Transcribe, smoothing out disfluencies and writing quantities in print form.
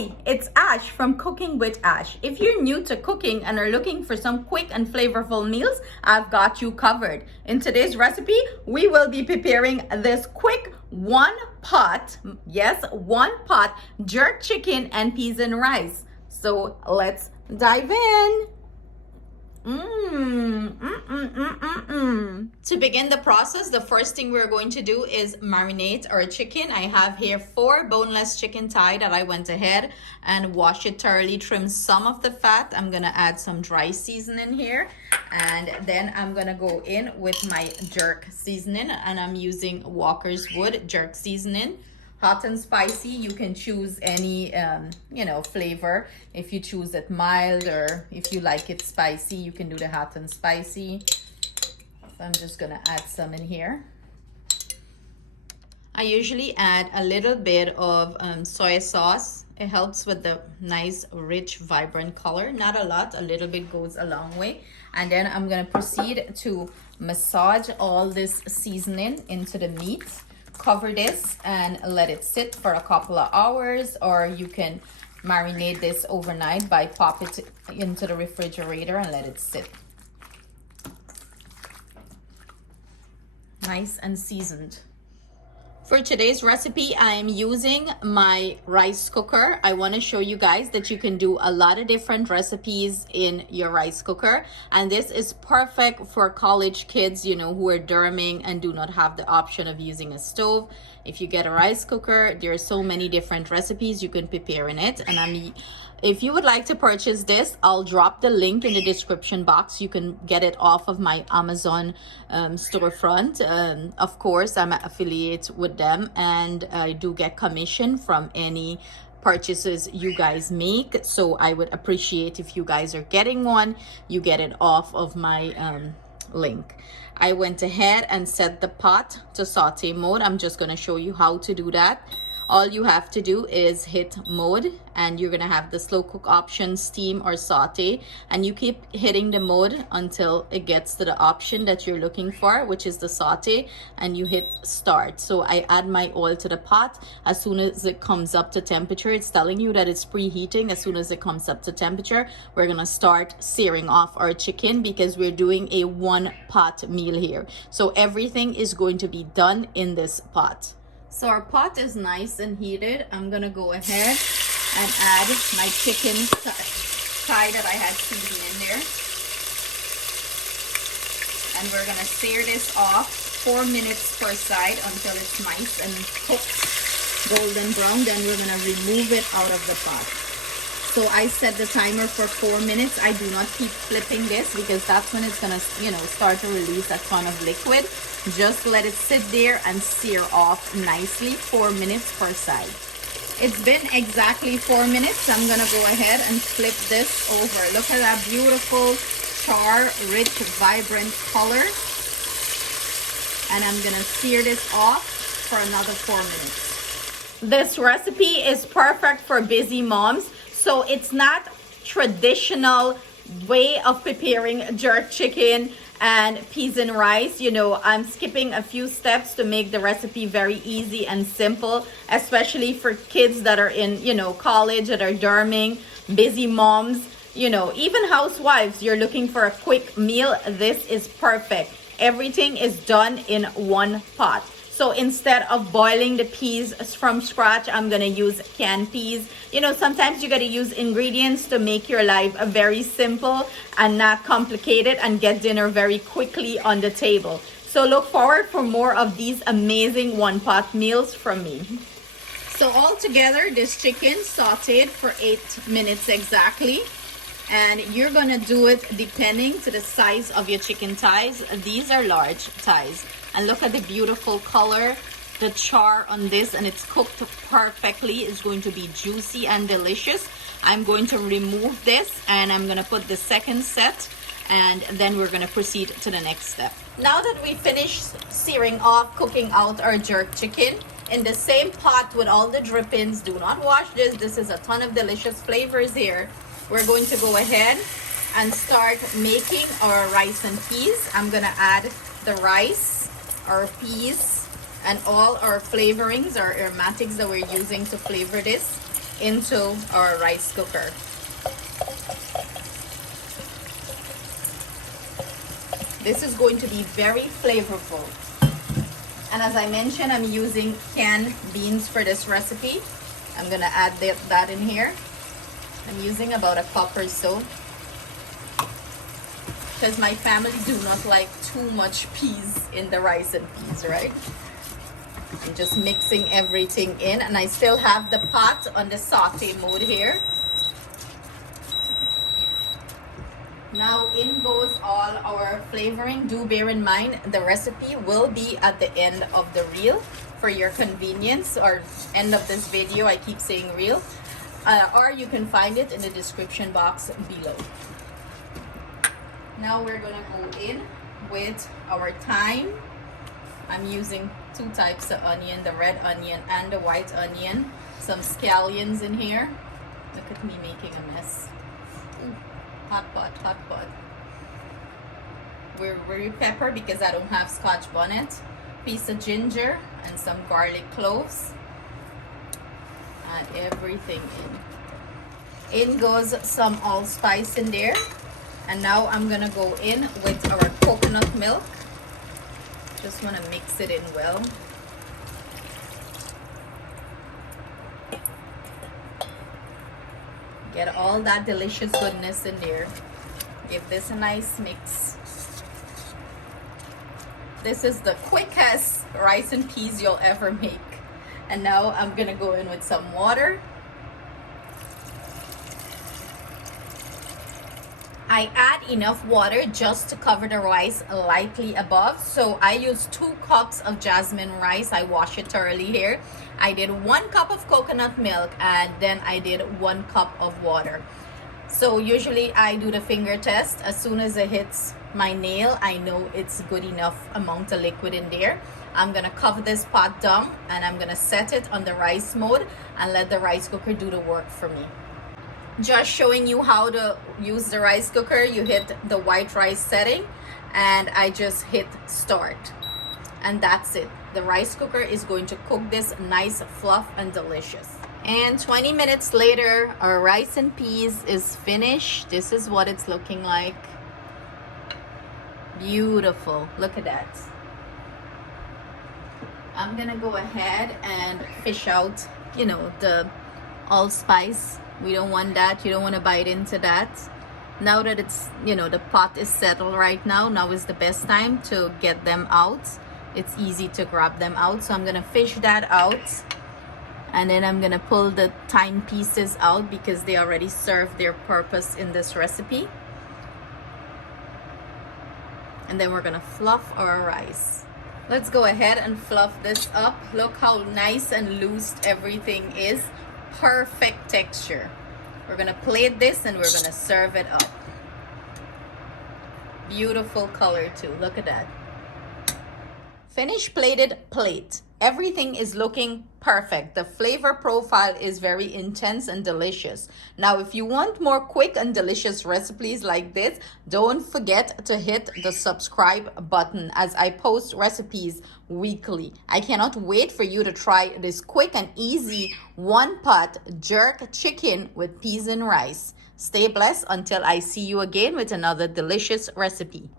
Hey, it's Ash from Cooking with Ash. If you're new to cooking and are looking for some quick and flavorful meals, I've got you covered. In today's recipe, we will be preparing this quick one pot jerk chicken and peas and rice. So let's dive in. To begin the process, the first thing we're going to do is marinate our chicken. I have here 4 boneless chicken thigh that I went ahead and washed it thoroughly, trimmed some of the fat. I'm gonna add some dry seasoning here, and then I'm gonna go in with my jerk seasoning, and I'm using Walker's Wood jerk seasoning. Hot and spicy, you can choose any flavor. If you choose it mild, or if you like it spicy, you can do the hot and spicy. So I'm just gonna add some in here. I usually add a little bit of soy sauce. It helps with the nice, rich, vibrant color. Not a lot, a little bit goes a long way. And then I'm gonna proceed to massage all this seasoning into the meat. Cover this and let it sit for a couple of hours, or you can marinate this overnight by pop it into the refrigerator and let it sit. Nice and seasoned. For today's recipe, I am using my rice cooker. I want to show you guys that you can do a lot of different recipes in your rice cooker. And this is perfect for college kids, who are derming and do not have the option of using a stove. If you get a rice cooker, there are so many different recipes you can prepare in it. And if you would like to purchase this, I'll drop the link in the description box. You can get it off of my Amazon storefront. Of course, I'm an affiliate with them, and I do get commission from any purchases you guys make. So I would appreciate if you guys are getting one, you get it off of my link. I went ahead and set the pot to saute mode. I'm just going to show you how to do that. All you have to do is hit mode, and you're gonna have the slow cook option, steam or saute, and you keep hitting the mode until it gets to the option that you're looking for, which is the saute, and you hit start. So I add my oil to the pot. As soon as it comes up to temperature, it's telling you that it's preheating. As soon as it comes up to temperature, we're gonna start searing off our chicken, because we're doing a 1-pot meal here. So everything is going to be done in this pot. So our pot is nice and heated. I'm gonna go ahead and add my chicken thigh that I had seasoned in there. And we're gonna sear this off 4 minutes per side until it's nice and cooked golden brown. Then we're gonna remove it out of the pot. So I set the timer for 4 minutes. I do not keep flipping this, because that's when it's gonna, start to release a ton of liquid. Just let it sit there and sear off nicely, 4 minutes per side. It's been exactly 4 minutes. I'm gonna go ahead and flip this over. Look at that beautiful char, rich, vibrant color. And I'm gonna sear this off for another 4 minutes. This recipe is perfect for busy moms. So it's not traditional way of preparing jerk chicken and peas and rice. I'm skipping a few steps to make the recipe very easy and simple, especially for kids that are in, college, that are derming, busy moms, even housewives. You're looking for a quick meal. This is perfect. Everything is done in one pot. So instead of boiling the peas from scratch, I'm gonna use canned peas. Sometimes you gotta use ingredients to make your life very simple and not complicated, and get dinner very quickly on the table. So look forward for more of these amazing 1-pot meals from me. So all together, this chicken sauteed for 8 minutes exactly. And you're gonna do it depending to the size of your chicken thighs. These are large thighs. And look at the beautiful color, the char on this, and it's cooked perfectly. It's going to be juicy and delicious. I'm going to remove this, and I'm gonna put the second set, and then we're gonna proceed to the next step. Now that we finished searing off, cooking out our jerk chicken, in the same pot with all the drippings, do not wash this. This is a ton of delicious flavors here. We're going to go ahead and start making our rice and peas. I'm gonna add the rice, our peas, and all our flavorings, our aromatics that we're using to flavor this. into our rice cooker. This is going to be very flavorful. And as I mentioned, I'm using canned beans for this recipe. I'm gonna add that in here. I'm using about a cup or so, because my family do not like too much peas in the rice and peas, right? I'm just mixing everything in, and I still have the pot on the saute mode here. Now in goes all our flavoring. Do bear in mind the recipe will be at the end of the reel for your convenience, or end of this video. I keep saying reel, or you can find it in the description box below. Now we're gonna go in with our thyme. I'm using 2 types of onion, the red onion and the white onion. Some scallions in here. Look at me making a mess. Ooh. Hot pot, hot pot. Wiri pepper because I don't have Scotch bonnet. Piece of ginger and some garlic cloves. Add everything in. In goes some allspice in there. And now I'm gonna go in with our coconut milk. Just wanna mix it in well. Get all that delicious goodness in there. Give this a nice mix. This is the quickest rice and peas you'll ever make. And now I'm gonna go in with some water. I add enough water just to cover the rice lightly above. So I use 2 cups of jasmine rice. I wash it thoroughly here. I did 1 cup of coconut milk, and then I did 1 cup of water. So usually I do the finger test. As soon as it hits my nail, I know it's good enough amount of liquid in there. I'm gonna cover this pot down, and I'm gonna set it on the rice mode and let the rice cooker do the work for me. Just showing you how to use the rice cooker. You hit the white rice setting, and I just hit start, and that's it. The rice cooker is going to cook this nice, fluff and delicious. And 20 minutes later, our rice and peas is finished. This is what it's looking like. Beautiful. Look at that. I'm gonna go ahead and fish out, you know, the allspice. We don't want that. You don't want to bite into that. Now that it's, you know, the pot is settled right now is the best time to get them out. It's easy to grab them out. So I'm gonna fish that out, and then I'm gonna pull the thyme pieces out because they already serve their purpose in this recipe. And then we're gonna fluff our rice. Let's go ahead and fluff this up. Look how nice and loose everything is. Perfect texture. We're gonna plate this and we're gonna serve it up. Beautiful color too. Look at that. Finished plated plate. Everything is looking perfect. The flavor profile is very intense and delicious. Now, if you want more quick and delicious recipes like this, don't forget to hit the subscribe button as I post recipes weekly. I cannot wait for you to try this quick and easy 1-pot jerk chicken with peas and rice. Stay blessed until I see you again with another delicious recipe.